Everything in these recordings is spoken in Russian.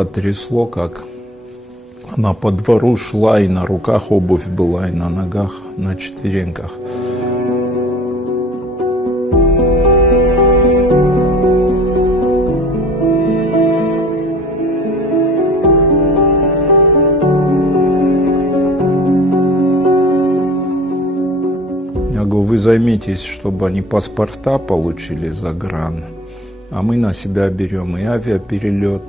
потрясло, как она по двору шла, и на руках обувь была, и на ногах на четвереньках. Я говорю, вы займитесь, чтобы они паспорта получили за гран, а мы на себя берем и авиаперелет,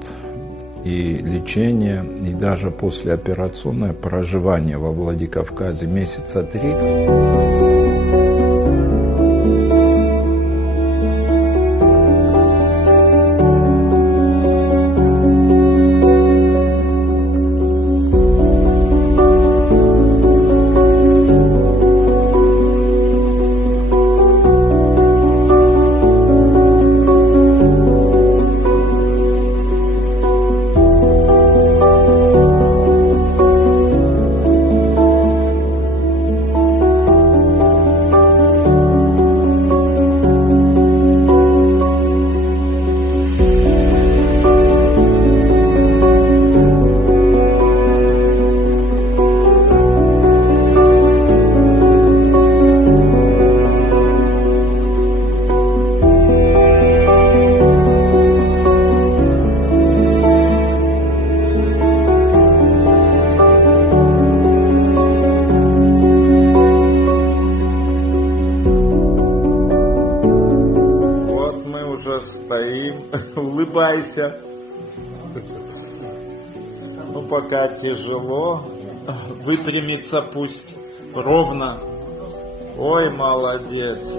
и лечение, и даже послеоперационное проживание во Владикавказе месяца 3. Стоим, улыбайся. Ну, пока тяжело. Выпрямиться пусть ровно. Ой, молодец.